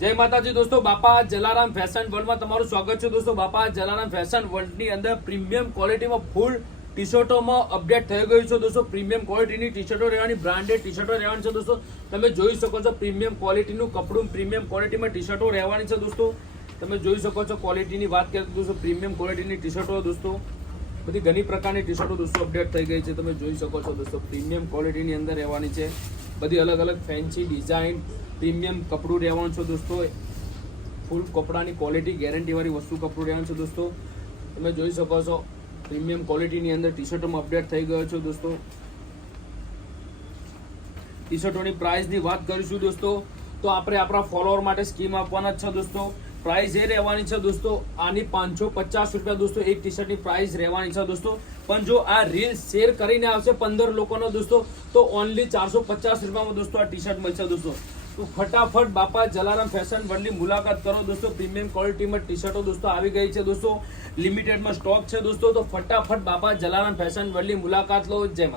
જય માતાજી દોસ્તો, બાપા જલારામ ફેશન વર્લ્ડમાં તમારું સ્વાગત છે દોસ્તો। બાપા જલારામ ફેશન વર્લ્ડની અંદર પ્રીમિયમ ક્વોલિટીમાં ફૂલ ટી શર્ટોમાં અપડેટ થઈ ગયું છે દોસ્તો। પ્રીમિયમ ક્વોલિટીની ટી શર્ટો રહેવાની, બ્રાન્ડેડ ટી શર્ટો રહેવાની છે દોસ્તો। તમે જોઈ શકો છો પ્રીમિયમ ક્વોલિટીનું કપડું, પ્રીમિયમ ક્વોલિટીમાં ટી શર્ટો રહેવાની છે દોસ્તો। તમે જોઈ શકો છો ક્વોલિટીની વાત કરીએ દોસ્તો, પ્રીમિયમ ક્વોલિટીની ટી શર્ટો દોસ્તો, બધી ઘણી પ્રકારની ટી શર્ટો દોસ્તો અપડેટ થઈ ગઈ છે। તમે જોઈ શકો છો દોસ્તો, પ્રીમિયમ ક્વોલિટીની અંદર રહેવાની છે, બધી અલગ અલગ ફેન્સી ડિઝાઇન, પ્રીમિયમ કપડું રહેવાનું છે દોસ્તો। ફૂલ કપડાની ક્વોલિટી ગેરંટી વાળી વસ્તુ કપડું રહેવાનું છે દોસ્તો। તમે જોઈ શકો છો પ્રીમિયમ ક્વોલિટીની અંદર ટી શર્ટોમાં અપડેટ થઈ ગયો છે દોસ્તો। ટી શર્ટોની પ્રાઇસની વાત કરીશું દોસ્તો, તો આપણે આપણા ફોલોઅર માટે સ્કીમ આપવાના જ છે દોસ્તો। પ્રાઇસ એ રહેવાની છે દોસ્તો, આની 550 રૂપિયા દોસ્તો એક ટી શર્ટની પ્રાઇસ રહેવાની છે દોસ્તો। પણ જો આ રીલ શેર કરીને આવશે 15 લોકોનો દોસ્તો, તો ઓનલી 450 રૂપિયામાં દોસ્તો આ ટી શર્ટ મળશે દોસ્તો। તો ફટાફટ બાપા જલારામ ફેશન વર્લ્ડની મુલાકાત કરો દોસ્તો। પ્રીમિયમ ક્વોલિટીમાં ટી શર્ટો દોસ્તો આવી ગઈ છે દોસ્તો, લિમિટેડમાં સ્ટોક છે દોસ્તો। તો ફટાફટ બાપા જલારામ ફેશન વર્લ્ડની મુલાકાત લો। જય માતા।